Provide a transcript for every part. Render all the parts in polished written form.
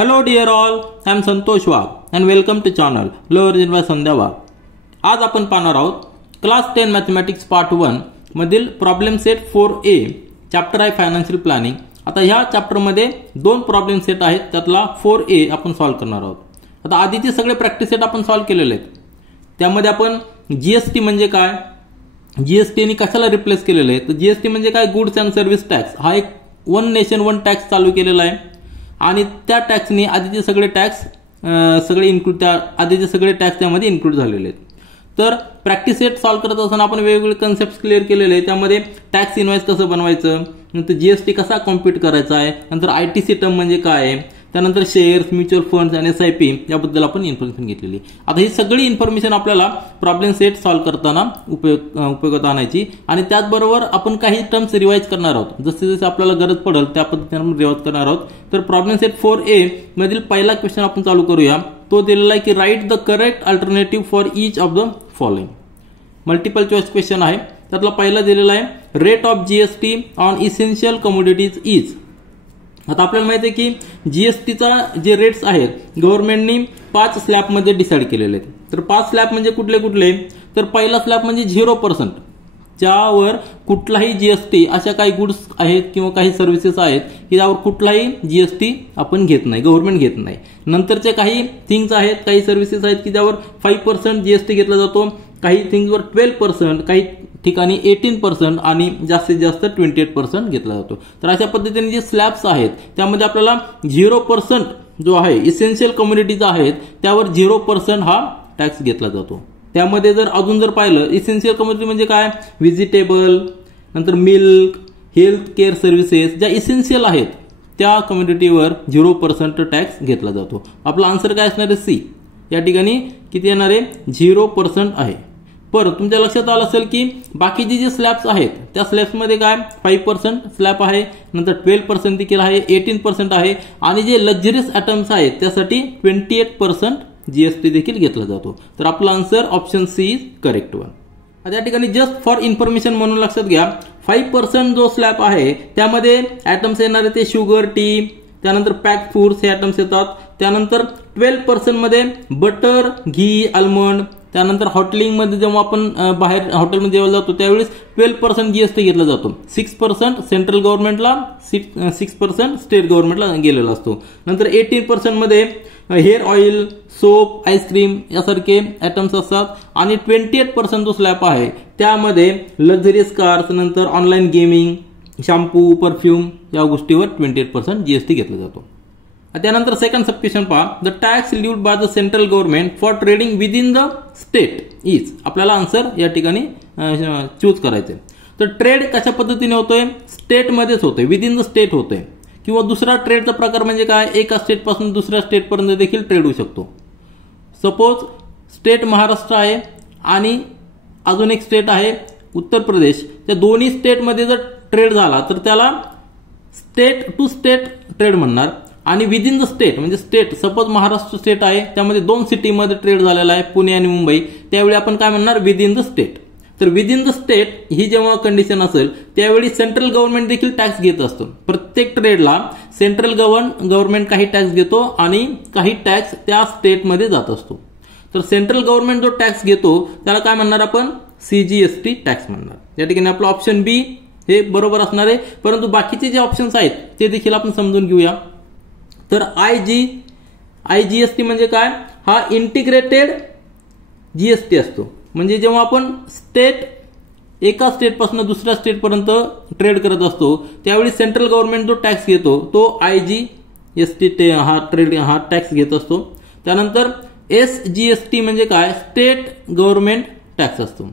Hello dear all, I am Santosh Wagh and welcome to channel Lower by Sandhya Wagh. आज आपण पाहणार आहोत class 10 mathematics part 1 मधील problem set 4A chapter आहे financial planning. आता ह्या चॅप्टर मध्ये दोन प्रॉब्लेम सेट आहेत, त्यातला 4A आपण सॉल्व्ह करणार आहोत. आता आधीचे सगळे प्रॅक्टिस सेट आपण सॉल्व्ह केलेले आहेत. त्यामध्ये आपण जीएसटी म्हणजे काय, जीएसटी ने कशाला रिप्लेस केलेलं आहे, तर जीएसटी म्हणजे काय, गुड्स अँड सर्व्हिस टॅक्स. हा एक वन नेशन वन टॅक्स चालू केलेला आहे आणि त्या टॅक्सनी आधीचे सगळे टॅक्स त्यामध्ये इन्क्लूड झालेले आहेत. तर प्रॅक्टिस सेट सॉल्व्ह करत असताना आपण वेगवेगळे कन्सेप्ट क्लिअर केलेले आहेत. त्यामध्ये टॅक्स इनवाइस कसं बनवायचं, नंतर जीएसटी कसा कॉम्प्युट करायचा आहे, नंतर आयटीसी टर्म म्हणजे काय आहे, त्यानंतर शेअर्स, म्युच्युअल फंड्स आणि एसआयपी याबद्दल आपण इन्फॉर्मेशन घेतलेली. आता ही सगळी इन्फॉर्मेशन आपल्याला प्रॉब्लेम सेट सॉल्व्ह करताना उपयोगात आणायची आणि त्याचबरोबर आपण काही टर्म्स रिवाइज करणार आहोत. जसे जसे आपल्याला गरज पडेल त्या पद्धतीने आपण रिवाइज करणार आहोत. तर प्रॉब्लेम सेट 4A मधील पहिला क्वेश्चन आपण चालू करूया. तो दिलेला आहे की write the correct alternative for each of the following. Multiple choice question आहे. त्यातला पहिला दिलेला आहे rate of GST on essential commodities is. आता आपल्याला माहिती आहे की जीएसटीचा जे रेट्स आहेत गव्हर्नमेंटनी 5 स्लॅबमध्ये डिसाईड केलेले आहेत. तर 5 स्लॅब म्हणजे कुठले कुठले, तर पहिला स्लॅब म्हणजे 0%, ज्यावर कुठलाही जीएसटी, अशा काही गुड्स आहेत किंवा काही सर्व्हिसेस आहेत की ज्यावर कुठलाही जीएसटी आपण घेत नाही, गव्हर्नमेंट घेत नाही. नंतरचे काही थिंग्स आहेत, काही सर्व्हिसेस आहेत की ज्यावर 5% जीएसटी घेतला जातो, काही थिंग्सवर 12%, काही ठिकाणी 18% आणि जास्तीत जास्त 28% घेतला जातो. तर अशा पद्धतीने जे स्लॅब्स आहेत त्यामध्ये आपल्याला 0% जो आहे इसेन्शियल कमोडिटीज आहेत त्यावर 0% हा टॅक्स घेतला जातो. त्यामध्ये जर अजून जर पाहिलं, इसेन्शियल कमोडिटी म्हणजे काय, व्हेजिटेबल, नंतर मिल्क, हेल्थ केअर सर्व्हिसेस ज्या इसेन्शियल आहेत त्या कमोडिटीवर 0% टॅक्स घेतला जातो. आपला आन्सर काय असणार आहे, सी. या ठिकाणी किती येणार आहे, 0% आहे. परत तुमच्या लक्षात आलं असेल की बाकीचे जे स्लॅब्स आहेत त्या स्लॅब्समध्ये काय 5% स्लॅब आहे, नंतर 12% देखील आहे, 18% आहे आणि जे लक्झरियस आयटम्स आहेत त्यासाठी 28% जीएसटी देखील घेतला जातो. तर आपला answer option C is correct one. आता या ठिकाणी जस्ट फॉर इन्फॉर्मेशन म्हणून लक्षात घ्या, 5% जो स्लॅब आहे त्यामध्ये आयटम्स येणार आहे ते शुगर, टी, त्यानंतर पॅक्ड फूड्स हे आयटम्स येतात. त्यानंतर 12% मध्ये बटर, घी, आल्मंड, त्यानंतर हॉटेलिंग मध्ये जेव्हा आपण बाहेर हॉटेलमध्ये जेवायला जातो त्यावेळेस 12% जीएसटी घेतला जातो. 6% सेंट्रल गव्हर्नमेंटला, 6% स्टेट गव्हर्नमेंटला गेलेला असतो. नंतर 18% मध्ये हेअर ऑइल, सोप, आईस्क्रीम यासारखे आयटम्स असतात आणि 28% जो स्लॅब आहे त्यामध्ये लक्झरियस कार्स, नंतर ऑनलाईन गेमिंग, शॅम्पू, परफ्यूम या गोष्टीवर 28% जीएसटी घेतला जातो. त्यानंतर सेकंड सब क्वेश्चन पहा, the tax levied by the central government for trading with in the state is. आपल्याला आन्सर या ठिकाणी चूज करायचे. तर ट्रेड कशा पद्धतीने होतोय, स्टेटमध्येच होतोय, विद इन द स्टेट होतोय. किंवा दुसरा ट्रेडचा प्रकार म्हणजे काय, एका स्टेट पासून दुसऱ्या स्टेट पर्यंत देखील ट्रेड होऊ शकतो. सपोज स्टेट महाराष्ट्र आहे आणि अजून एक स्टेट आहे उत्तर प्रदेश, त्या दोन्ही स्टेटमध्ये जर ट्रेड झाला तर त्याला स्टेट टू स्टेट ट्रेड म्हणणार. आणि विद इन द स्टेट म्हणजे स्टेट, सपोज महाराष्ट्र स्टेट आहे त्यामध्ये 2 सिटीमध्ये ट्रेड झालेला आहे, पुणे आणि मुंबई, त्यावेळी आपण काय म्हणणार, विद इन द स्टेट. तर विद इन द स्टेट ही जेव्हा कंडिशन असेल त्यावेळी सेंट्रल गव्हर्नमेंट देखील टॅक्स घेत असतो. प्रत्येक ट्रेडला सेंट्रल गव्हर्नमेंट काही टॅक्स घेतो आणि काही टॅक्स त्या स्टेटमध्ये जात असतो. तर सेंट्रल गव्हर्नमेंट जो टॅक्स घेतो त्याला काय म्हणणार आपण, सीजीएसटी टॅक्स म्हणणार. या ठिकाणी आपलं ऑप्शन बी हे बरोबर असणार आहे. परंतु बाकीचे जे ऑप्शन्स आहेत ते देखील आपण समजून घेऊया. तर आयजीएसटी म्हणजे काय, हा इंटिग्रेटेड जीएसटी असतो. म्हणजे जेव्हा आपण एका स्टेटपासून दुसऱ्या स्टेटपर्यंत ट्रेड करत असतो त्यावेळी सेंट्रल गव्हर्नमेंट जो टॅक्स घेतो तो आयजीएसटी हा टॅक्स घेत असतो. त्यानंतर एसजीएसटी म्हणजे काय, स्टेट गव्हर्नमेंट टॅक्स असतो,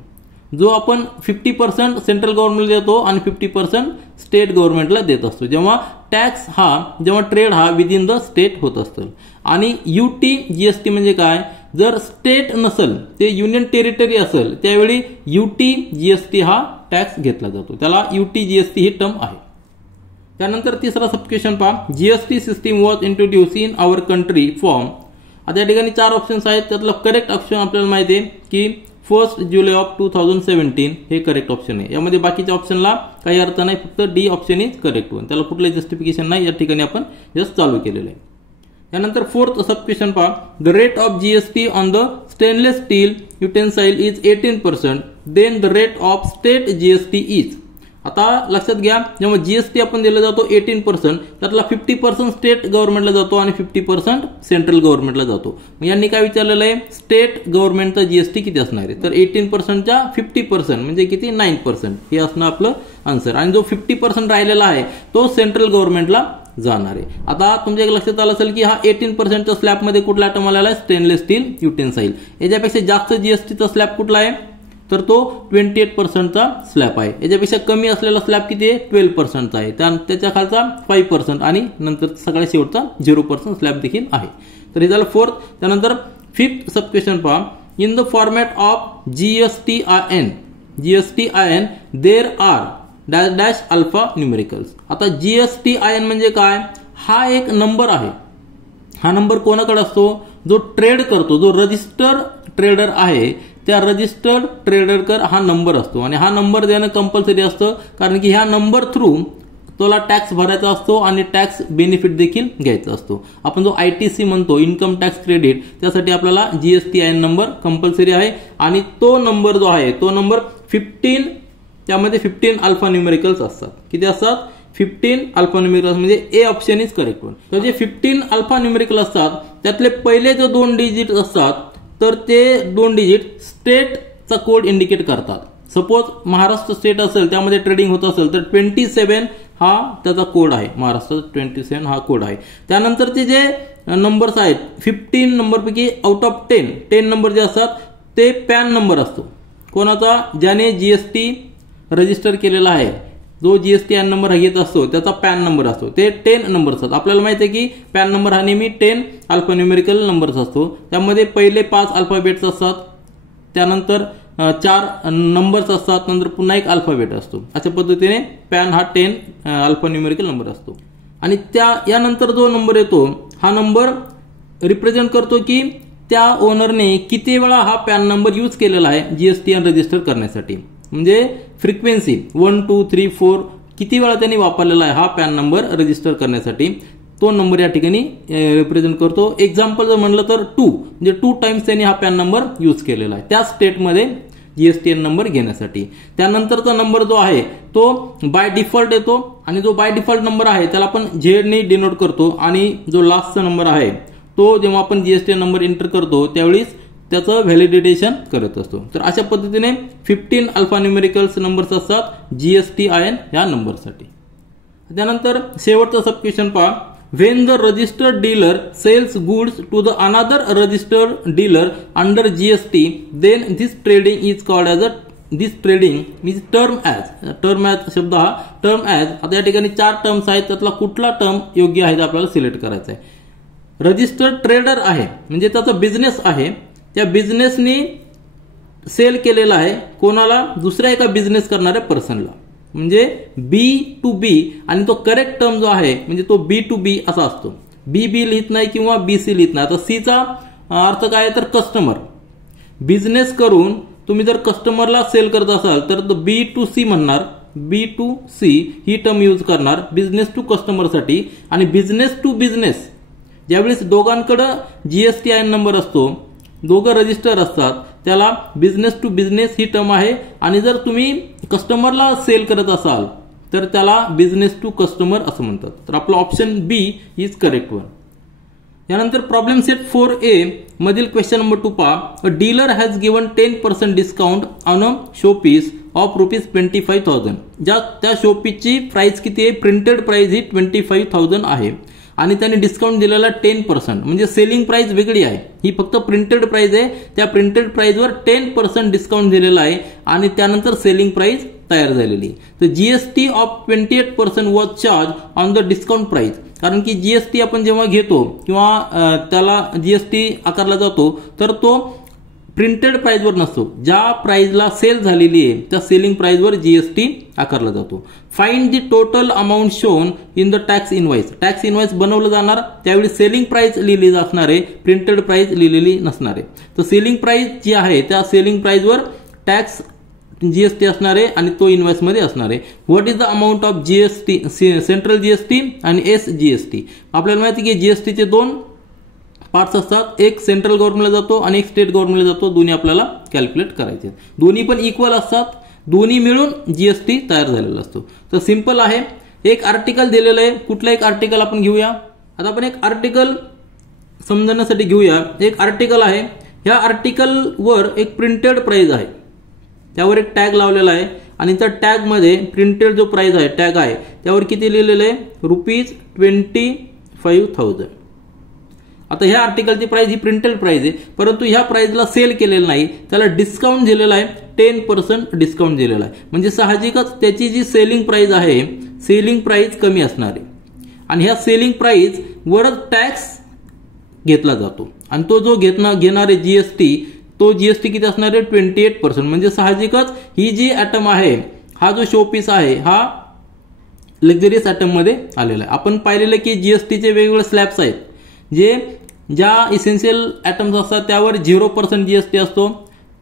जो आपण 50% सेंट्रल गव्हर्नमेंटला देतो आणि 50% स्टेट गव्हर्नमेंटला देत असतो. जेव्हा ट्रेड हा विद इन द स्टेट होत असतं. आणि युटी जीएसटी म्हणजे काय, जर स्टेट नसेल ते युनियन टेरिटरी असेल त्यावेळी युटी जीएसटी हा टॅक्स घेतला जातो, त्याला युटी जीएसटी ही टर्म आहे. त्यानंतर तिसरा सब क्वेश्चन पहा, GST system was introduce in our country from. आता या ठिकाणी 4 ऑप्शन्स आहेत, त्यातला करेक्ट ऑप्शन आपल्याला माहिती आहे की 1 जुलै ऑफ 2017 हे करेक्ट ऑप्शन आहे. यामध्ये बाकीच्या ऑप्शनला काही अर्थ नाही, फक्त D option is correct one, त्याला कुठलं जस्टिफिकेशन नाही. या ठिकाणी आपण जस्ट चालू केलेलं आहे. यानंतर फोर्थ सब क्वेश्चन पहा, the rate of GST on the stainless steel utensil is 18%, then the rate of state GST is. आता लक्षात घ्या, जेव्हा जीएसटी आपण दिला जातो 18%, त्यातला 50% स्टेट गव्हर्नमेंटला जातो आणि 50% सेंट्रल गव्हर्नमेंटला जातो. मग यांनी काय विचारलेलं आहे, स्टेट गव्हर्नमेंटचा जीएसटी किती असणार आहे, तर 18%च्या 50% म्हणजे किती 9% हे असणं आपलं आन्सर. आणि जो 50% राहिलेला आहे तो सेंट्रल गव्हर्नमेंटला जाणार आहे. आता तुमच्या लक्षात आलं असेल की हा 18%च्या स्लॅबमध्ये कुठला आयटम आलेला आहे, स्टेनलेस स्टील युटेन्साइल. याच्यापेक्षा जास्त जीएसटीचा स्लॅब कुठला आहे, तर तो 28%चा स्लॅब आहे. याच्यापेक्षा कमी असलेला स्लॅब किती आहे, 12%चा आहे. त्याच्या खालचा 5% आणि नंतर सगळ्यात शेवटचा 0% स्लॅब देखील आहे. तर हे झालं फोर्थ. त्यानंतर फिफ्थ सब क्वेश्चन पहा, in the format of GSTIN there are dash dash alpha numericals. आता जीएसटीआयएन म्हणजे काय, हा एक नंबर आहे. हा नंबर कोणाकडे असतो, जो ट्रेड करतो, जो रजिस्टर ट्रेडर आहे त्या रजिस्टर्ड ट्रेडरकर हा नंबर असतो. आणि हा नंबर देणं कंपल्सरी असतं, कारण की ह्या नंबर थ्रू तुला टॅक्स भरायचा असतो आणि टॅक्स बेनिफिट देखील घ्यायचा असतो. आपण जो ITC म्हणतो, इन्कम टॅक्स क्रेडिट, त्यासाठी आपल्याला जीएसटीआयएन नंबर कंपल्सरी आहे. आणि तो नंबर जो आहे तो नंबर 15, त्यामध्ये 15 अल्फा न्यूमेरिकल्स असतात. किती असतात, 15 अल्फा न्यूमेरिकल्स, म्हणजे A option is correct one. तर जे 15 अल्फा न्यूमेरिकल असतात त्यातले पहिले जे 2 डिजिट असतात तर ते 2 डिजिट स्टेटचा कोड इंडिकेट करतात. सपोज महाराष्ट्र स्टेट असेल, त्यामध्ये ट्रेडिंग होत असेल तर 27 हा त्याचा कोड आहे, महाराष्ट्र 27 हा कोड आहे. त्यानंतरचे जे नंबर्स आहेत 15 नंबरपैकी आउट ऑफ 10 नंबर जे असतात ते पॅन नंबर असतो. कोणाचा, ज्याने जीएसटी रजिस्टर केलेला आहे, जो जीएसटीआयएन नंबर घेत असतो त्याचा पॅन नंबर असतो. ते 10 नंबर असतात. आपल्याला माहिती आहे की पॅन नंबर हा नेहमी 10 अल्फा न्यूमेरिकल नंबर्स असतो. त्यामध्ये पहिले 5 अल्फाबेट्स असतात, त्यानंतर 4 नंबर्स असतात, नंतर पुन्हा एक अल्फाबेट असतो. अशा पद्धतीने पॅन हा 10 अल्फा न्यूमेरिकल नंबर असतो. आणि यानंतर जो नंबर येतो हा नंबर रिप्रेझेंट करतो की त्या ओनरने किती वेळा हा पॅन नंबर यूज केलेला आहे जीएसटीआयएन रजिस्टर करण्यासाठी. म्हणजे फ्रिक्वेन्सी 1, 2, 3, 4 किती वेळा त्यांनी वापरलेला आहे हा पॅन नंबर रजिस्टर करण्यासाठी, तो नंबर या ठिकाणी रिप्रेझेंट करतो. एक्झाम्पल जर म्हणलं तर 2, म्हणजे 2 टाइम्स त्यांनी हा पॅन नंबर यूज केलेला आहे त्या स्टेटमध्ये जीएसटीआयएन नंबर घेण्यासाठी. त्यानंतरचा नंबर जो आहे तो बाय डिफॉल्ट येतो, आणि जो बाय डिफॉल्ट नंबर आहे त्याला आपण झेडने डिनोट करतो. आणि जो लास्टचा नंबर आहे तो जेव्हा आपण जीएसटीआयएन नंबर एंटर करतो त्यावेळीच त्याचं व्हॅलिडेशन करत असतो. तर अशा पद्धतीने 15 अल्फा न्यूमेरिकल्स नंबर्स असतात जीएसटीआयएन या नंबरसाठी. त्यानंतर शेवटचा सब क्वेश्चन पहा, when the registered dealer sells goods to the another registered dealer under GST then this trading is called as this trading means term as शब्द हा टर्म ॲज. आता या ठिकाणी 4 टर्म्स आहेत, त्यातला कुठला टर्म योग्य आहे ते आपल्याला सिलेक्ट करायचा आहे. रजिस्टर्ड ट्रेडर आहे म्हणजे त्याचा बिझनेस आहे, त्या बिझनेसनी सेल केलेला आहे कोणाला, दुसऱ्या एका बिझनेस करणाऱ्या पर्सनला, म्हणजे B2B. आणि तो करेक्ट टर्म जो आहे म्हणजे तो B2B असा असतो. BB लिहित नाही किंवा BC लिहित नाही. आता C चा अर्थ काय आहे तर कस्टमर. बिझनेस करून तुम्ही जर कस्टमरला सेल करत असाल तर B2C म्हणणार, B2C ही टर्म यूज करणार बिझनेस टू कस्टमरसाठी. आणि बिझनेस टू बिझनेस ज्यावेळेस दोघांकडे जीएसटीआयएन नंबर असतो, दोघं रजिस्टर असतात, त्याला बिझनेस टू बिझनेस ही टर्म आहे. आणि जर तुम्ही कस्टमरला सेल करत असाल तर त्याला बिझनेस टू कस्टमर असं म्हणतात. तर आपलं option B is correct one. यानंतर प्रॉब्लेम सेट 4A मधील क्वेश्चन नंबर 2 पहा, अ dealer has given 10% discount on a showpiece of ₹25,000. त्या शोपीसची प्राइस किती आहे, प्रिंटेड प्राइस ही 25,000 आहे. आणि त्यांनी डिस्काउंट दिलेला 10%, म्हणजे सेलिंग प्राइस वेगळी आहे, ही फक्त प्रिंटेड प्राइस आहे. त्या प्रिंटेड प्राइसवर 10% डिस्काउंट दिलेला आहे आणि त्यानंतर सेलिंग प्राइस तयार झालेली. तर GST of 28% was charge on the discount price. कारण की जीएसटी आपण जेव्हा घेतो किंवा त्याला जीएसटी आकारला जातो तर तो प्रिंटेड प्राइसवर नसतो, ज्या प्राइसला सेल झालेली आहे त्या सेलिंग प्राइसवर जीएसटी आकारला जातो. Find the total amount shown in the tax invoice. Tax invoice बनवलं जाणार त्यावेळी सेलिंग प्राइस लिहिली असणार आहे, प्रिंटेड प्राइस लिहिलेली नसणार आहे. तर सेलिंग प्राइस जी आहे त्या सेलिंग प्राइसवर टॅक्स जीएसटी असणार आहे आणि तो इनवॉइस मध्ये असणार आहे. What is the amount of GST, central GST आणि SGST. आपल्याला माहिती की जीएसटीचे 2 पार्ट्स असतात, एक सेंट्रल गव्हर्नमेंटला जातो आणि एक स्टेट गव्हर्नमेंटला जातो, दोन्ही आपल्याला कॅल्क्युलेट करायचे. दोन्ही पण इक्वल असतात, दोन्ही मिळून जीएसटी तयार झालेला असतो. तर सिंपल आहे. एक आर्टिकल दिलेलं आहे, कुठलं एक आर्टिकल आपण घेऊया. आता आपण एक आर्टिकल समजण्यासाठी घेऊया. एक आर्टिकल आहे, ह्या आर्टिकलवर एक प्रिंटेड प्राइस आहे, त्यावर एक टॅग लावलेला आहे आणि त्या टॅगमध्ये प्रिंटेड जो प्राइस आहे टॅग आहे त्यावर किती लिहिलेलं आहे, ₹25,000. आता ह्या आर्टिकलची प्राइस ही प्रिंटेड प्राइस आहे, परंतु ह्या प्राइसला सेल केलेलं नाही, त्याला डिस्काउंट दिलेला आहे, 10% डिस्काउंट दिलेला आहे. म्हणजे साहजिकच त्याची जी सेलिंग प्राइस आहे, सेलिंग प्राइस कमी असणार आहे आणि ह्या सेलिंग प्राइस वरच टॅक्स घेतला जातो आणि तो जो घेणारे जीएसटी, तो जीएसटी किती असणार आहे, 28%. म्हणजे साहजिकच ही जी ॲटम आहे, हा जो शोपीस आहे, हा लक्झरियस ॲटम मध्ये आलेला आहे. आपण पाहिलेलं की जीएसटीचे वेगवेगळे स्लॅब्स आहेत, ज्या इसेन्शियल ॲटम्स असतात त्यावर 0% जीएसटी असतो,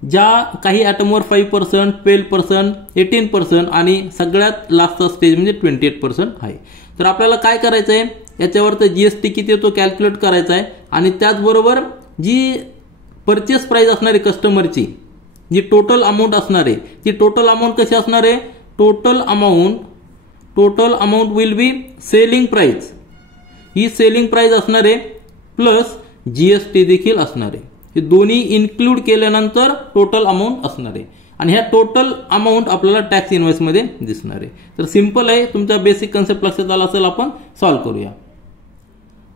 ज्या काही ॲटमवर 5%, 12%, 18% आणि सगळ्यात लास्टचा स्टेज म्हणजे 28% आहे. तर आपल्याला काय करायचं आहे, याच्यावरचं जीएसटी किती येतो कॅल्क्युलेट करायचा आहे आणि त्याचबरोबर जी परचेस प्राइस असणार आहे कस्टमरची, जी टोटल अमाऊंट असणार आहे, ती टोटल अमाऊंट कशी असणार आहे, total amount will be selling price. He selling price असणार आहे प्लस जीएसटी देखील असणार आहे. हे दोन्ही इन्क्लूड केल्यानंतर टोटल अमाऊंट असणार आहे आणि ह्या टोटल अमाऊंट आपल्याला टॅक्स इनव्हॉइस मध्ये दिसणार आहे. तर सिंपल आहे, तुमचा बेसिक कन्सेप्ट लक्षात आला असेल, आपण सॉल्व्ह करूया.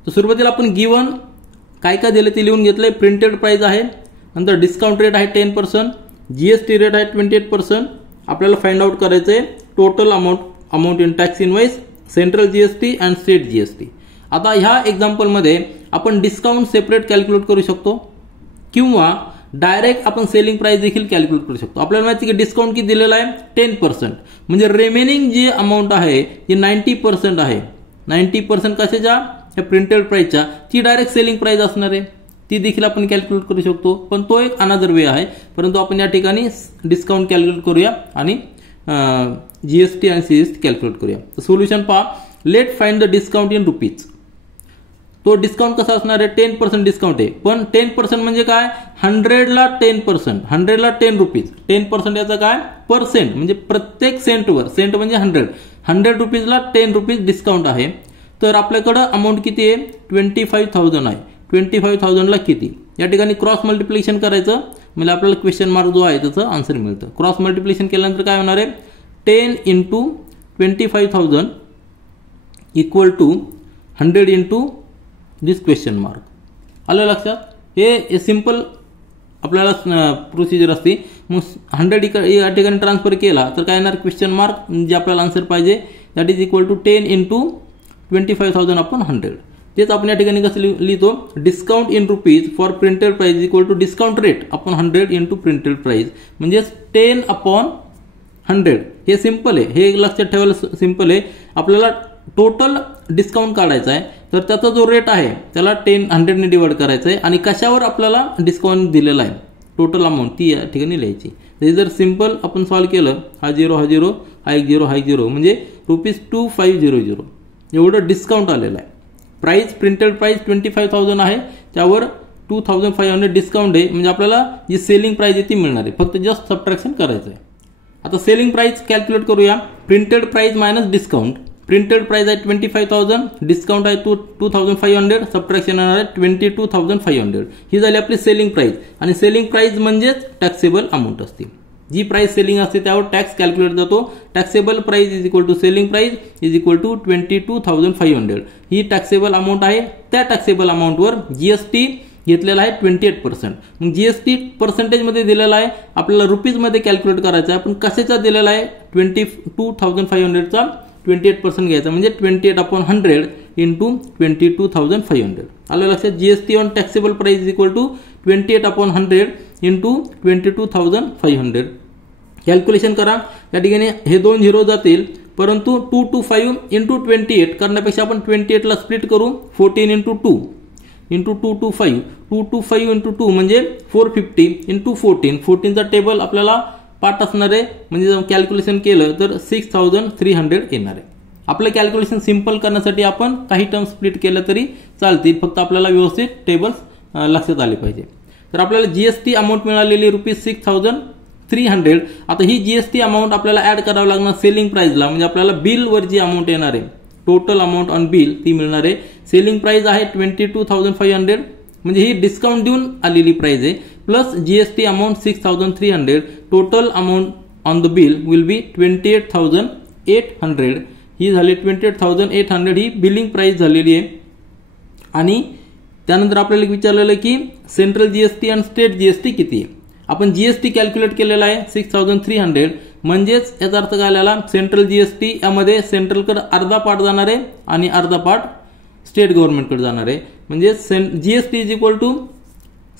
तर सुरुवातीला आपण गिवन काय काय दिलं ते लिहून घेतलंय. प्रिंटेड प्राइस आहे, नंतर डिस्काउंट रेट आहे 10%, जीएसटी रेट आहे 28%. आपल्याला फाइंड आउट करायचं आहे total amount in tax invoice, central GST and state GST. आता ह्या एक्झाम्पलमध्ये आपण डिस्काउंट सेपरेट कॅल्क्युलेट करू शकतो किंवा डायरेक्ट आपण सेलिंग प्राइस देखील कॅल्क्युलेट करू शकतो. आपल्याला माहिती की डिस्काउंट किती दिलेला आहे, 10%. म्हणजे रिमेनिंग जी अमाऊंट आहे ती 90% आहे. 90% कशाच्या, या प्रिंटेड प्राइसच्या, ती डायरेक्ट सेलिंग प्राइस असणार आहे, ती देखील आपण कॅल्क्युलेट करू शकतो. पण तो एक अनदर वे आहे, परंतु आपण या ठिकाणी डिस्काउंट कॅल्क्युलेट करूया आणि जीएसटी आणि सीएसटी कॅल्क्युलेट करूया. तर सोल्युशन पहा. Let find the discount in rupees. तो डिस्काउंट कसा असणार आहे, 10% डिस्काउंट आहे, पण 10% म्हणजे काय, 100ला 10%, 100ला 10 रुपीज. 10% याचा काय, पर्सेंट, म्हणजे प्रत्येक सेंटवर, सेंट म्हणजे 100 रुपीजला 10 रुपीज डिस्काउंट आहे. तर आपल्याकडं अमाऊंट किती आहे, 25,000 आहे. 25,000ला किती, या ठिकाणी क्रॉस मल्टिप्लिकेशन करायचं, म्हणजे आपल्याला क्वेश्चन मार्क जो आहे त्याचं आन्सर मिळतं. क्रॉस मल्टिप्लिकेशन केल्यानंतर काय होणार आहे, 10 into 25,000 equal to 100 into this question mark. आलं लक्षात. हे सिंपल आपल्याला प्रोसिजर असते. मग 100 या ठिकाणी ट्रान्सफर केला तर काय येणार, क्वेश्चन मार्क, जे आपल्याला आन्सर पाहिजे, that is equal to 10 into 25,000 upon 100. तेच आपण या ठिकाणी कसं लिहितो, discount in rupees for printed price equal to discount rate upon 100 into printed price, म्हणजे 10 upon 100. हे सिंपल आहे, हे लक्षात ठेवायला सिंपल आहे. आपल्याला टोटल डिस्काउंट काढायचा आहे, तर त्याचा जो रेट आहे त्याला 100 ने डिवाइड करायचा आहे आणि कशावर आपल्याला डिस्काउंट दिलेला आहे, टोटल अमाऊंट, ती या ठिकाणी लिहायची. हे जर सिंपल आपण सॉल्व्ह केलं, हा 0 हा 0 हा 1 0 हा 1 0, म्हणजे ₹2500 एवढं डिस्काउंट आलेलं आहे. प्राइस, प्रिंटेड प्राइस 25,000 आहे, त्यावर 2,500 डिस्काउंट आहे, म्हणजे आपल्याला जी सेलिंग प्राइस आहे ती मिळणार आहे. फक्त जस्ट सबट्रॅक्शन करायचं आहे. आता सेलिंग प्राइस कॅल्क्युलेट करूया. Printed price minus discount. Printed price आहे 25,000, डिस्काउंट आहे 2,500, सबट्रॅक्शन येणार आहे 22,500. ही झाली आपली सेलिंग प्राइस. आणि सेलिंग प्राइस म्हणजेच टॅक्सेबल अमाऊंट असते. जी प्राइस सेलिंग असते त्यावर टॅक्स कॅल्क्युलेट जातो. Taxable price is equal to selling price is equal to 22,500. ही टॅक्सेबल अमाऊंट आहे. त्या टॅक्सेबल अमाऊंटवर जीएसटी घेतलेला आहे 28%. मग जीएसटी पर्सेंटेजमध्ये दिलेला आहे, आपल्याला रुपीजमध्ये कॅल्क्युलेट करायचा आहे. पण कशाचा दिलेला आहे, 22,500चा 28% घ्यायचा, म्हणजे 28 upon 100 into 22,500. आलं लक्षात. GST on taxable price is equal to 28 upon 100 into 22,500. Calculation करा. या ठिकाणी हे 2 0 जातील, परंतु 2 to 5 into 28 करण्यापेक्षा आपण 28ला स्प्लिट करू. 14 into 2 into 2 to 5, 2 to 5 into 2 म्हणजे 450 into 14. 14चा टेबल आपल्याला पाठ असणार आहे, म्हणजे कॅल्क्युलेशन केलं तर 6,300 येणार आहे. आपलं कॅल्क्युलेशन सिंपल करण्यासाठी आपण काही टर्म स्प्लिट केलं तरी चालतील, फक्त आपल्याला व्यवस्थित टेबल्स लक्षात आले पाहिजे. तर आपल्याला जीएसटी अमाऊंट मिळालेली ₹6,300. आता ही जीएसटी अमाऊंट आपल्याला ऍड करावं लागणार सेलिंग प्राइसला, म्हणजे आपल्याला बिलवर जी अमाऊंट येणार आहे टोटल अमाऊंट ऑन बिल ती मिळणार आहे. सेलिंग प्राइस आहे 22,500, म्हणजे ही डिस्काउंट देऊन आलेली प्राइस आहे, plus GST amount 6,300. Total amount on the bill will be 28,800. ही झाली 28,800 ही बिलिंग प्राइस झालेली आहे. आणि त्यानंतर आपल्याला विचारलेलं की सेंट्रल जीएसटी आणि स्टेट जीएसटी किती आहे. आपण जीएसटी कॅल्क्युलेट केलेला आहे 6,300, म्हणजेच याचा अर्थ काय आलेला, सेंट्रल जीएसटी यामध्ये सेंट्रलकडे अर्धा पार्ट जाणार आहे आणि अर्धा पार्ट स्टेट गव्हर्नमेंटकडे जाणार आहे. म्हणजे GST is equal to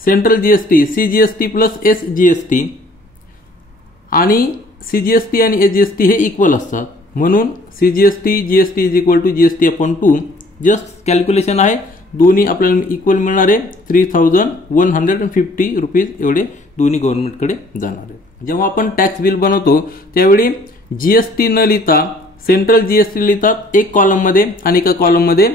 central GST CGST plus SGST, आणि सीजीएसटी आणि एसजीएसटी हे इक्वल असतात, म्हणून CGST GST is equal to GST upon 2. Just calculation आहे, दोन्ही आपल्याला इक्वल मिळणार आहे. 3,150 रुपीज एवढे दोन्ही गव्हर्नमेंटकडे जाणार आहे. जेव्हा आपण टॅक्स बिल बनवतो त्यावेळी जीएसटी न लिहिता सेंट्रल जीएसटी लिहितात एक कॉलम मध्ये, आणि एका कॉलम मध्ये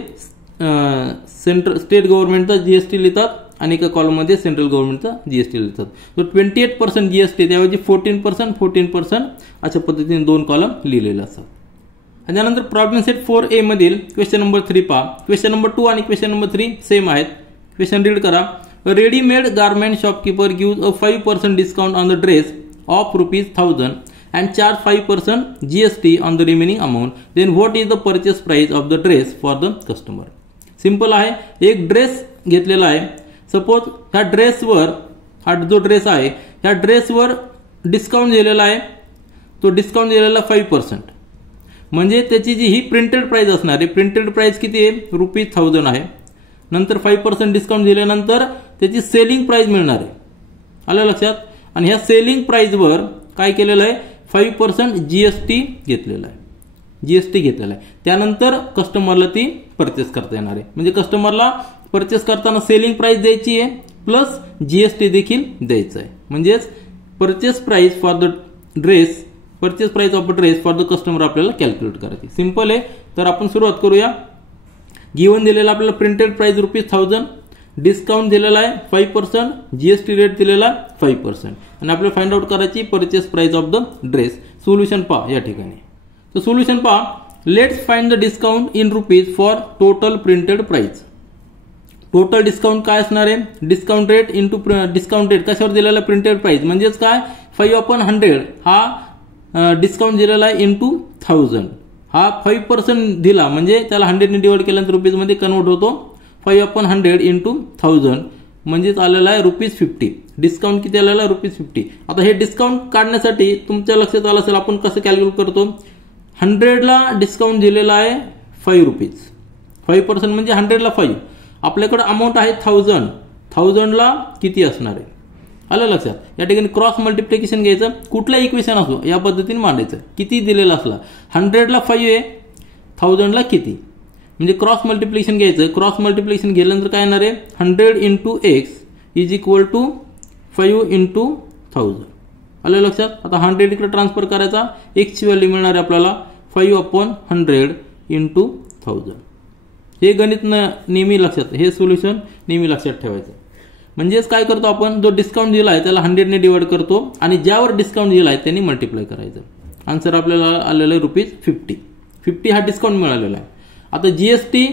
स्टेट गव्हर्नमेंटचा जीएसटी लिहितात आणि एका कॉलम मध्ये सेंट्रल गव्हर्नमेंटचा जीएसटी लिहितात. तर 28% जीएसटी त्याऐवजी 14% अशा पद्धतीने दोन कॉलम लिहिलेले असतात. आणि त्यानंतर प्रॉब्लेम सेट 4A मधील क्वेश्चन नंबर 3 पहा. क्वेश्चन नंबर 2 आणि क्वेश्चन नंबर 3 सेम आहेत. क्वेश्चन रीड करा. Readymade garment shopkeeper gives a 5% discount on the dress of ₹1,000 and charge 5% GST on the remaining amount. Then what is the purchase price of the dress for the customer? Simple आहे. एक dress घेतलेला आहे. Suppose ह्या ड्रेसवर, हा जो dress आहे ह्या ड्रेसवर discount दिलेला आहे. तो डिस्काउंट दिलेला 5%, म्हणजे त्याची जी ही प्रिंटेड प्राइस असणार आहे. प्रिंटेड प्राइस किती आहे, ₹1,000 आहे. नंतर 5% डिस्काउंट दिल्यानंतर त्याची सेलिंग प्राइस मिळणार आहे. आलं लक्षात. आणि ह्या सेलिंग प्राइसवर काय केलेलं आहे, 5% जीएसटी घेतलेला आहे. जीएसटी घेतलेला आहे. त्यानंतर कस्टमरला ती परचेस करता येणार आहे. म्हणजे कस्टमरला परचेस करताना सेलिंग प्राइस द्यायची आहे प्लस जीएसटी देखील द्यायचं आहे. म्हणजेच purchase price for the dress, purchase price of dress for the customer आपल्याला कॅल्क्युलेट करायची. सिंपल आहे. तर आपण सुरुवात करूया. गिवन दिलेला आपल्याला प्रिंटेड प्राइस ₹1,000, डिस्काउंट दिलेला आहे 5%, जीएसटी रेट दिलेला 5%, आणि आपल्याला फाइंड आउट करायची purchase price of the dress. Solution पहा या ठिकाणी. तर सोल्युशन पहा. Let's find the discount in rupees for total printed price. Total discount काय असणार आहे, discount rate into discount rate कशावर दिलेला प्रिंटेड प्राइस, म्हणजेच काय 5/100 हा डिस्काउंट दिलेला आहे इंटू 1000. हा 5% दिला म्हणजे त्याला 100 ने डिवाइड केल्यानंतर रुपीज मध्ये कन्वर्ट होतो. 5/100 इंटू 1000 म्हणजेच आलेला आहे ₹50. डिस्काउंट किती आलेला आहे, ₹50. आता हे डिस्काउंट काढण्यासाठी तुमच्या लक्षात आलं असेल आपण कसं कॅल्क्युलेट करतो. 100ला डिस्काउंट दिलेला आहे ₹5. 5% म्हणजे 100ला 5. आपल्याकडे अमाऊंट आहे 1000. 1000ला किती असणार आहे, आलं लक्षात. या ठिकाणी क्रॉस मल्टिप्लिकेशन घ्यायचं. कुठलं इक्वेशन असो या पद्धतीने मांडायचं. किती दिलेलं असला 100ला 5 आहे, 1000ला किती, म्हणजे क्रॉस मल्टिप्लिकेशन घ्यायचं. क्रॉस मल्टिप्लिकेशन गेल्यानंतर काय येणार आहे, 100 into X is equal to 5 into 1000. आलं लक्षात. आता 100 इकडे ट्रान्सफर करायचा. एक्सची व्हॅल्यू मिळणार आहे आपल्याला 5/100 इंटू 1000. हे गणित नेहमी लक्षात, हे सोल्युशन नेहमी लक्षात ठेवायचं. म्हणजेच काय करतो आपण, जो डिस्काउंट दिला आहे त्याला 100 ने डिवाइड करतो आणि ज्यावर डिस्काउंट दिला आहे त्यांनी मल्टिप्लाय करायचं. आन्सर आपल्याला आलेलं आहे ₹50. 50 हा डिस्काउंट मिळालेला आहे. आता जीएसटी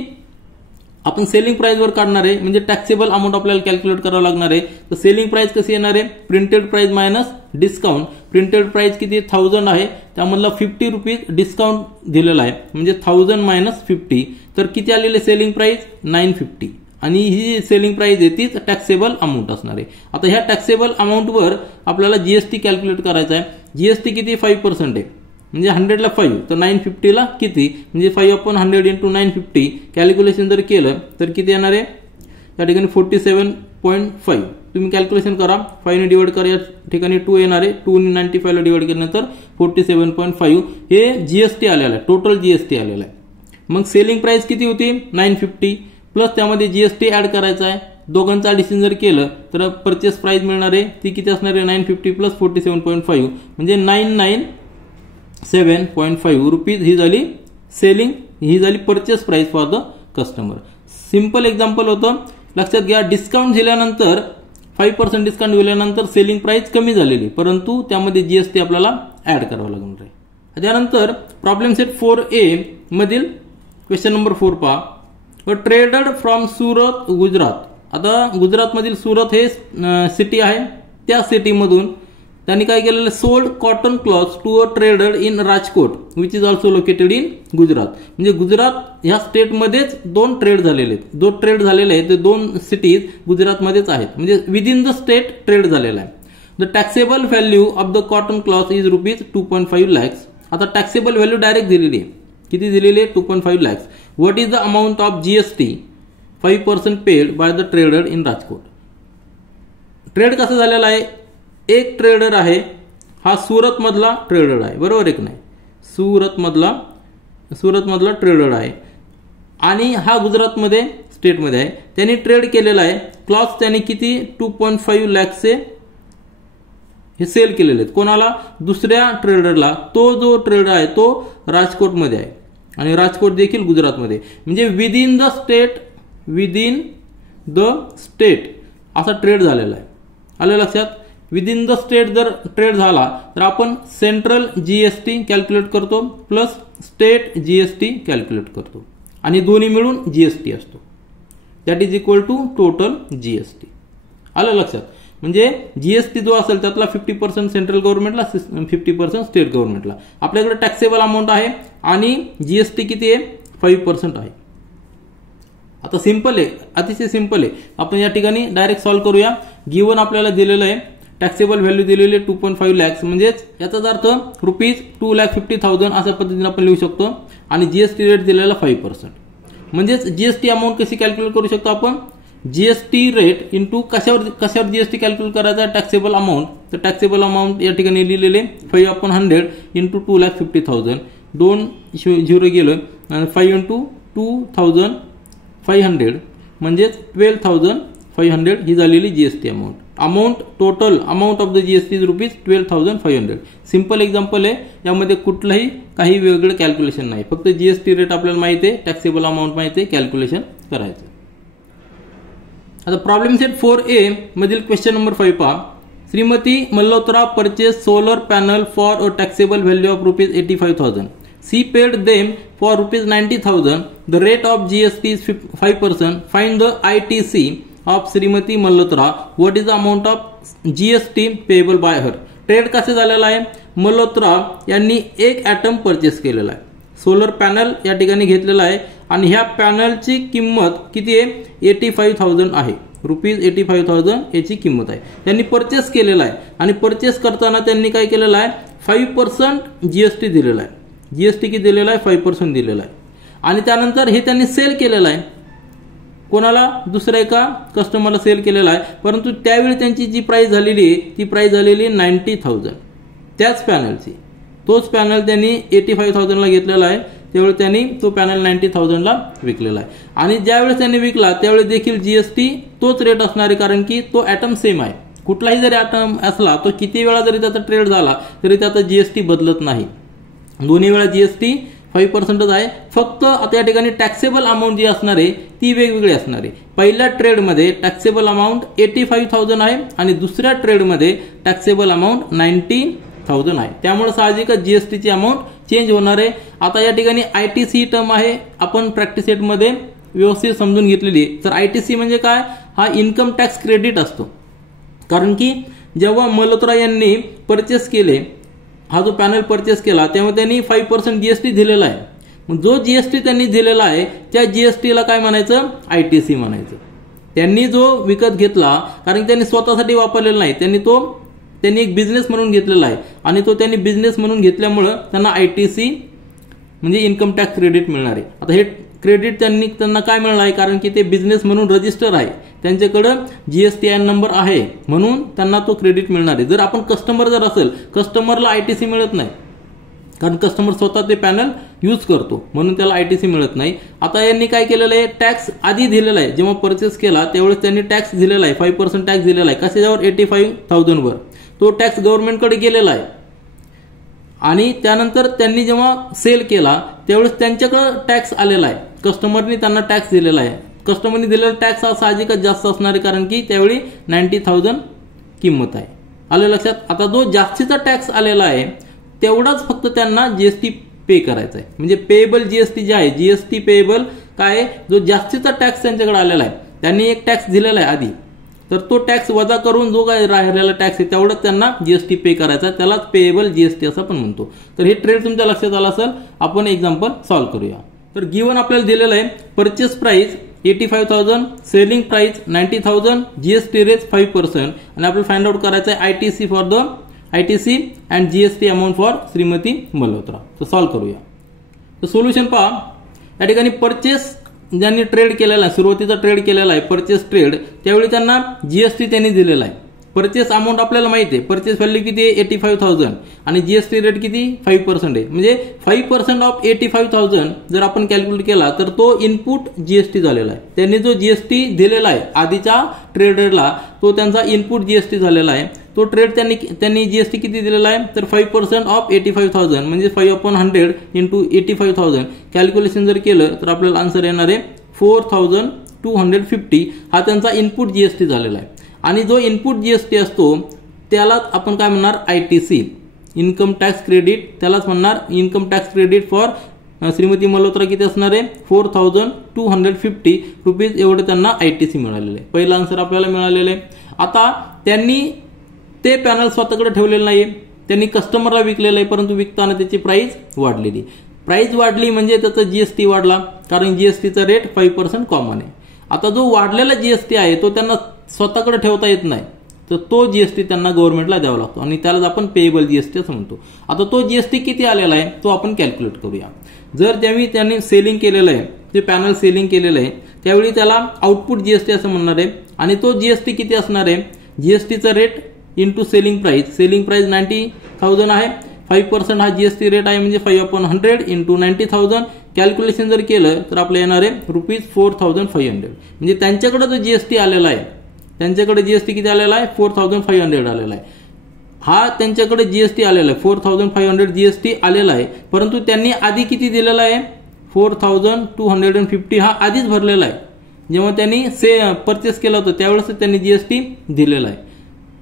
आपण सेलिंग प्राइसवर काढणार आहे, म्हणजे टॅक्सेबल अमाऊंट आपल्याला कॅल्क्युलेट करावं लागणार आहे. तर सेलिंग प्राइस कशी येणार आहे, printed price minus discount. Printed price किती 1000 आहे, त्यामधला ₹50 डिस्काउंट दिलेला आहे, म्हणजे 1000 मायनस 50. तर किती आलेले सेलिंग प्राइस 950. आणि ही सेलिंग प्राइस आहे तीच टॅक्सेबल अमाऊंट असणार आहे. आता ह्या टॅक्सेबल अमाऊंटवर आपल्याला जीएसटी कॅल्क्युलेट करायचा आहे. जीएसटी किती 5% आहे, म्हणजे 100ला 5, तर 950ला किती, म्हणजे 5/100 इंटू 950. कॅल्क्युलेशन जर केलं तर किती येणार आहे, या ठिकाणी 47.5. तुम्ही कॅल्क्युलेशन करा. 5 ने डिवाइड करा, या ठिकाणी 2 येणार आहे. 2 ने 95ला डिवाइड केल्यानंतर 47.5 हे जीएसटी आलेला आहे, टोटल जीएसटी आलेला आहे. मग सेलिंग प्राइस किती होती 950 प्लस त्यामध्ये जीएसटी ऍड करायचा आहे. दोघांचं ॲडिशन जर केलं तर परचेस प्राइस मिळणार आहे ती किती असणार आहे 950 प्लस 47.5 म्हणजे 997.5 रुपीज ही झाली सेलिंग ही झाली purchase price for the customer. Simple example होतं, लक्षात घ्या. डिस्काउंट दिल्यानंतर 5% डिस्काउंट दिल्यानंतर सेलिंग प्राइस कमी झालेली, परंतु त्यामध्ये जीएसटी आपल्याला ऍड करावं लागणार आहे. त्यानंतर प्रॉब्लेम सेट 4A मधील क्वेश्चन नंबर 4 पहा. Traded from Surat Gujarat. आता गुजरातमधील सुरत हे सिटी आहे, त्या सिटीमधून त्यांनी काय केलेलं, sold cotton clothes to a trader in Rajkot which is also located in Gujarat. म्हणजे गुजरात ह्या स्टेटमध्येच दोन ट्रेड झालेले आहेत. जो ट्रेड झालेले आहेत ते दोन सिटीज गुजरातमध्येच आहेत, म्हणजे विदिन द स्टेट ट्रेड झालेला आहे. The taxable value of the cotton cloth is ₹2.5 lakhs. आता टॅक्सेबल व्हॅल्यू डायरेक्ट दिलेली आहे. किती दिलेली आहे? 2.5 lakhs. What is the amount of GST 5% paid by the trader in Rajkot. Trade कसं झालेला आहे, एक ट्रेडर आहे, हा सुरत मधला ट्रेडर आहे, बरोबर आहे की नाही. सुरत मधला ट्रेडर आहे आणि हा गुजरातमध्ये स्टेटमध्ये आहे. त्यांनी ट्रेड केलेला आहे. क्लॉथ त्यांनी किती 2.5 lakhsचे हे सेल केलेले आहेत. कोणाला? दुसऱ्या ट्रेडरला. तो जो ट्रेडर आहे तो राजकोटमध्ये आहे आणि राजकोट देखील गुजरातमध्ये. म्हणजे विदिन द स्टेट असा ट्रेड झालेला आहे. आलं लक्षात. विदिन द स्टेट जर ट्रेड झाला तर आपण सेंट्रल जीएसटी कॅल्क्युलेट करतो प्लस स्टेट जीएसटी कॅल्क्युलेट करतो आणि दोन्ही मिळून जीएसटी असतो. That is equal to total GST. आलं लक्षात. म्हणजे जीएसटी जो असेल त्यातला 50% सेंट्रल गव्हर्नमेंटला, 50% स्टेट गव्हर्नमेंटला. आपल्याकडे टॅक्सेबल अमाऊंट आहे आणि जीएसटी किती आहे? 5% आहे. आता सिंपल आहे, अतिशय सिंपल आहे. आपण या ठिकाणी डायरेक्ट सॉल्व्ह करूया. गिवन आपल्याला दिलेलं आहे, टॅक्सेबल व्हॅल्यू दिलेली आहे 2.5 lakhs, म्हणजेच याचाच अर्थ ₹2,50,000 अशा पद्धतीने आपण लिहू शकतो आणि जीएसटी रेट दिलेला 5%. म्हणजेच जीएसटी अमाऊंट कशी कॅल्क्युलेट करू शकतो आपण? जीएसटी रेट इंटू कशावर जीएसटी कॅल्क्युलेट करायचा? Taxable amount. तर टॅक्सेबल अमाऊंट या ठिकाणी लिहिलेले 5/100 इंटू 2,50,000. 2 0 गेलो आणि 5 इंटू 2,500 म्हणजेच 12,500 ही झालेली GST amount. Total amount of the GST is ₹12,500. Simple example आहे, यामध्ये कुठलंही काही वेगळं कॅल्क्युलेशन नाही. फक्त जीएसटी रेट आपल्याला माहिती आहे, टॅक्सेबल अमाऊंट माहिती आहे, कॅल्क्युलेशन करायचं. आता प्रॉब्लेम सेट 4A मधील क्वेश्चन नंबर 5 पहा. Shrimati Malhotra purchase solar panel for a taxable value of ₹85,000. She paid them for ₹90,000. The rate of GST is 5%. Find the ITC of Shrimati Malhotra. What is the amount of GST payable by her. Trade कसे झालेला आहे? मल्होत्रा यांनी एक item purchase केलेला आहे. Solar panel या ठिकाणी घेतलेला आहे आणि ह्या पॅनलची किंमत किती आहे? 85,000 आहे. ₹85,000 याची किंमत आहे. त्यांनी परचेस केलेला आहे आणि परचेस करताना त्यांनी काय केलेलं आहे? 5% जीएसटी दिलेला आहे. जीएसटी किती दिलेला आहे? 5% दिलेला आहे. आणि त्यानंतर हे त्यांनी सेल केलेलं आहे. कोणाला? दुसऱ्या एका कस्टमरला सेल केलेला आहे. परंतु त्यावेळी त्यांची जी प्राइस झालेली आहे ती प्राइस झालेली 90,000 त्याच पॅनलची. तोच पॅनल त्यांनी 85,000ला घेतलेला आहे. त्यावेळी त्यांनी तो पॅनल 90,000ला विकलेला आहे. आणि ज्यावेळेस त्यांनी विकला त्यावेळी देखील जीएसटी तोच रेट असणार आहे, कारण की तो ॲटम सेम आहे. कुठलाही जरी ॲटम असला तो किती वेळा जरी त्याचा ट्रेड झाला तरी त्याचा जीएसटी बदलत नाही. दोन्ही वेळा जीएसटी 5% आहे. फक्त आता या ठिकाणी टॅक्सेबल अमाऊंट जी असणार आहे ती वेगवेगळी असणार आहे. पहिल्या ट्रेडमध्ये टॅक्सेबल अमाऊंट 85,000 आहे आणि दुसऱ्या ट्रेडमध्ये टॅक्सेबल अमाऊंट 90,000 आहे. त्यामुळे साहजिकच जीएसटीची अमाऊंट चेंज होणार आहे. आता या ठिकाणी ITC टर्म आहे, आपण प्रॅक्टिस सेटमध्ये व्यवस्थित समजून घेतलेली आहे. तर ITC म्हणजे काय? हा इन्कम टॅक्स क्रेडिट असतो. कारण की जेव्हा मल्होत्रा यांनी परचेस केले, हा जो पॅनल परचेस केला तेव्हा त्यांनी 5% जीएसटी दिलेला आहे. मग जो जीएसटी त्यांनी दिलेला आहे त्या जीएसटीला काय म्हणायचं? ITC म्हणायचं. त्यांनी जो विकत घेतला, कारण त्यांनी स्वतःसाठी वापरलेला नाही, त्यांनी एक बिझनेस म्हणून घेतलेला आहे आणि तो त्यांनी बिझनेस म्हणून घेतल्यामुळं त्यांना ITC म्हणजे इन्कम टॅक्स क्रेडिट मिळणार आहे. आता हे क्रेडिट त्यांना काय मिळणार आहे? कारण की ते बिझनेस म्हणून रजिस्टर आहे, त्यांच्याकडं GSTIN नंबर आहे, म्हणून त्यांना तो क्रेडिट मिळणार आहे. जर आपण कस्टमर जर असेल, कस्टमरला ITC मिळत नाही, कारण कस्टमर स्वतः ते पॅनल यूज करतो, म्हणून त्याला ITC मिळत नाही. आता यांनी काय केलेलं आहे? टॅक्स आधी दिलेला आहे. जेव्हा परचेस केला त्यावेळेस त्यांनी टॅक्स दिलेला आहे, 5% टॅक्स दिलेला आहे. कशावर? 85,000 वर. तो टॅक्स गव्हर्नमेंटकडे गेलेला आहे आणि त्यानंतर त्यांनी जेव्हा सेल केला त्यावेळेस त्यांच्याकडे टॅक्स आलेला आहे, कस्टमरनी त्यांना टॅक्स दिलेला आहे. कस्टमरनी दिलेला टॅक्स हा साहजिकच जास्त असणार आहे कारण की त्यावेळी 90,000 किंमत आहे. आलं लक्षात. आता जो जास्तीचा टॅक्स आलेला आहे तेवढाच फक्त त्यांना जीएसटी पे करायचा आहे. म्हणजे पेएबल जीएसटी जे आहे, जीएसटी पेएबल काय, जो जास्तीचा टॅक्स त्यांच्याकडे आलेला आहे, त्यांनी एक टॅक्स दिलेला आहे आधी, तर तो टॅक्स वजा करून जो काय राहिलेला टॅक्स आहे तेवढंच त्यांना जीएसटी पे करायचा आहे, त्यालाच पेएबल जीएसटी असं पण म्हणतो. तर हे ट्रेड तुमच्या लक्षात आलं असेल. आपण एक्झाम्पल सॉल्व्ह करूया. तर गिवन आपल्याला दिलेलं आहे purchase price 85,000, selling price 90,000, GST rate 5% आणि आपल्याला फाइंड आउट करायचं आहे ITC for the ITC and GST amount for Shrimati Malhotra. तर सॉल्व्ह करूया. तर सोल्युशन पहा. या ठिकाणी परचेस ज्यांनी ट्रेड केलेला आहे, सुरुवातीचा ट्रेड केलेला आहे परचेस ट्रेड, त्यावेळी त्यांना जीएसटी त्यांनी दिलेला आहे. परचेस अमाऊंट आपल्याला माहिती आहे, परचेस व्हॅल्यू किती आहे 85,000 आणि जीएसटी रेट किती 5% आहे. म्हणजे 5% ऑफ 85,000 जर आपण कॅल्क्युलेट केला तर तो इनपुट जीएसटी झालेला आहे. त्यांनी जो जीएसटी दिलेला आहे आधीच्या ट्रेडरला तो त्यांचा इनपुट जीएसटी झालेला आहे. तो ट्रेड त्यांनी जीएसटी किती दिलेला आहे तर 5% ऑफ 85,000 म्हणजे 5/100 इंटू 85,000 कॅल्क्युलेशन जर केलं तर आपल्याला आन्सर येणार आहे 4,250. हा त्यांचा इनपुट जीएसटी झालेला आहे. आणि जो इनपुट जीएसटी असतो त्यालाच आपण काय म्हणणार आयटीसी, इन्कम टॅक्स क्रेडिट, त्यालाच म्हणणार income tax credit for Shrimati Malhotra. किती असणार आहे 4,250 रुपीज एवढं त्यांना आयटीसी मिळालेलं आहे. पहिला आन्सर आपल्याला मिळालेलं आहे. आता त्यांनी ते पॅनल स्वतःकडे ठेवलेलं नाही, त्यांनी कस्टमरला विकलेलं आहे, परंतु विकताना त्याची प्राइस वाढलेली. प्राइस वाढली म्हणजे त्याचा जीएसटी वाढला कारण जीएसटीचा रेट 5% कॉमन आहे. आता जो वाढलेला जीएसटी आहे तो त्यांना स्वतःकडे ठेवता येत नाही, तर तो जीएसटी त्यांना गव्हर्नमेंटला द्यावा लागतो आणि त्यालाच आपण पेएबल जीएसटी असं म्हणतो. आता तो जीएसटी किती आलेला आहे तो आपण कॅल्क्युलेट करूया. जर त्यांनी सेलिंग केलेलं आहे, जे पॅनल सेलिंग केलेलं आहे, त्यावेळी त्याला आउटपुट जीएसटी असं म्हणणार आहे. आणि तो जीएसटी किती असणार आहे, जीएसटीचा rate into selling price. Selling price 90,000 आहे, 5% हा जीएसटी रेट आहे म्हणजे 5/100 इंटू 90,000 कॅल्क्युलेशन जर केलं तर आपल्याला येणार आहे ₹4,500. म्हणजे त्यांच्याकडे जो जीएसटी आलेला आहे, त्यांच्याकडे जीएसटी किती आलेला आहे 4,500 आलेला आहे. हा त्यांच्याकडे जीएसटी आलेला आहे 4,500 जीएसटी आलेला आहे, परंतु त्यांनी आधी किती दिलेला आहे 4,250 हा आधीच भरलेला आहे. जेव्हा त्यांनी परचेस केला होता त्यावेळेस त्यांनी जीएसटी दिलेला आहे.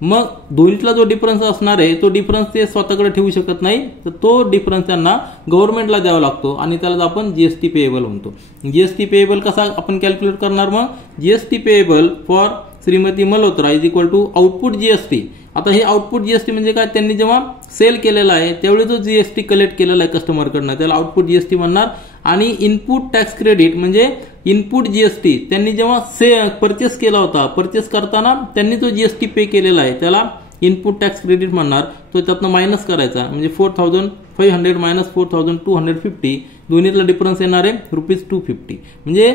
मग दोन्हीतला जो डिफरन्स असणार आहे तो डिफरन्स ते स्वतःकडे ठेवू शकत नाही, तर तो डिफरन्स त्यांना गव्हर्नमेंटला द्यावा लागतो आणि त्याला आपण जीएसटी पेएबल म्हणतो. जीएसटी पेएबल कसा आपण कॅल्क्युलेट करणार, मग GST payable for Shrimati Malhotra is equal to output GST. आता हे आउटपुट जीएसटी म्हणजे काय, त्यांनी जेव्हा सेल केलेला आहे त्यावेळी जो जीएसटी कलेक्ट केलेला आहे कस्टमरकडनं त्याला आउटपुट जीएसटी म्हणणार. आणि इनपुट टॅक्स क्रेडिट म्हणजे इनपुट जीएसटी त्यांनी जेव्हा परचेस केला होता, परचेस करताना त्यांनी जो जीएसटी पे केलेला आहे त्याला इनपुट टॅक्स क्रेडिट म्हणणार. तो त्यातनं मायनस करायचा म्हणजे 4,500 मायनस 4,250 दोन्हीतला डिफरन्स येणार आहे ₹250. म्हणजे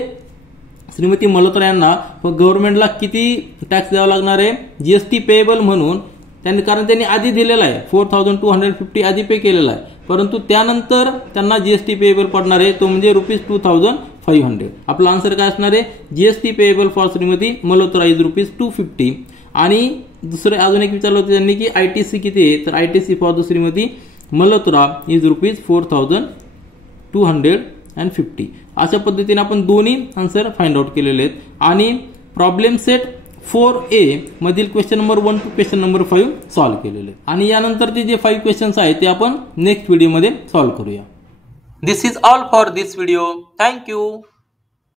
श्रीमती मल्होत्रा यांना गव्हर्नमेंटला किती टॅक्स द्यावा लागणार आहे जीएसटी पेएबल म्हणून कारण त्यांनी आधी दिलेला आहे 4,250 आधी पे केलेला आहे, परंतु त्यानंतर त्यांना जीएसटी पेएबल पडणार आहे तो म्हणजे ₹2,500. आपला आन्सर काय असणार आहे GST payable for Shrimati Malhotra is ₹250. आणि दुसरे अजून एक विचारलं होतं त्यांनी की आयटीसी किती आहे, तर ITC for Shrimati Malhotra is ₹4,250. अशा पद्धतीने आपण दोन्ही आन्सर फाइंड आउट केलेले आहेत. आणि प्रॉब्लेम सेट 4A मधील question number 1 to question number 5 solve केलेले. आणि यानंतरचे जे 5 क्वेश्चन्स आहेत ते आपण नेक्स्ट व्हिडिओमध्ये सॉल्व्ह करूया. This is all for this video. Thank you.